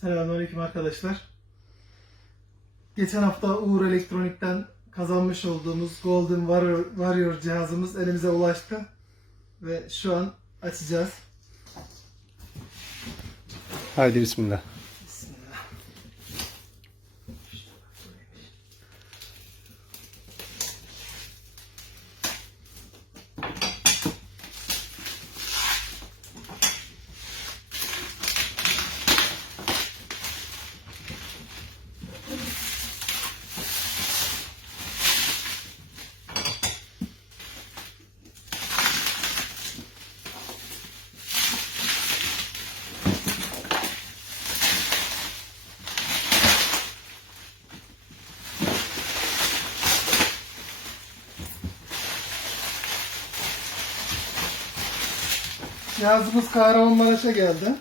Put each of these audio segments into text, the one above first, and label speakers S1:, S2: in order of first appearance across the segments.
S1: Selamünaleyküm arkadaşlar. Geçen hafta Uğur Elektronik'ten kazanmış olduğumuz Golden Warrior, Warrior cihazımız elimize ulaştı. Ve şu an açacağız.
S2: Haydi bismillah.
S1: Cihazımız Kahramanmaraş'a geldi.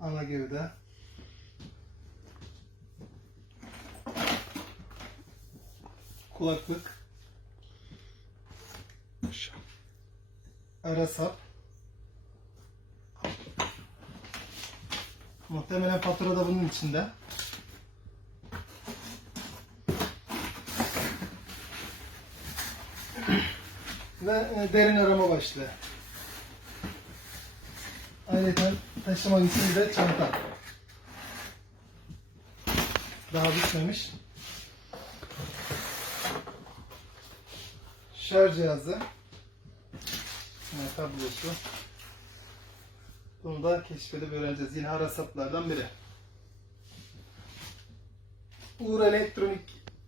S1: Ana gövde. Kulaklık. Ara. Muhtemelen fatura da bunun içinde. Ve e, derin arama başlığı. Ayrıca taşımak için de çanta. Daha bitmemiş. Şarj cihazı. Yine kablosu. Bunu da keşfedip öğreneceğiz. Yine harasatlardan biri. Uğur Elektronik,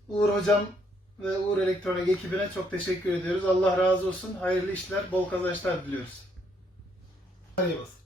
S1: Uğur Hocam ve Uğur Elektronik ekibine çok teşekkür ediyoruz. Allah razı olsun. Hayırlı işler, bol kazançlar diliyoruz. Hadi basın.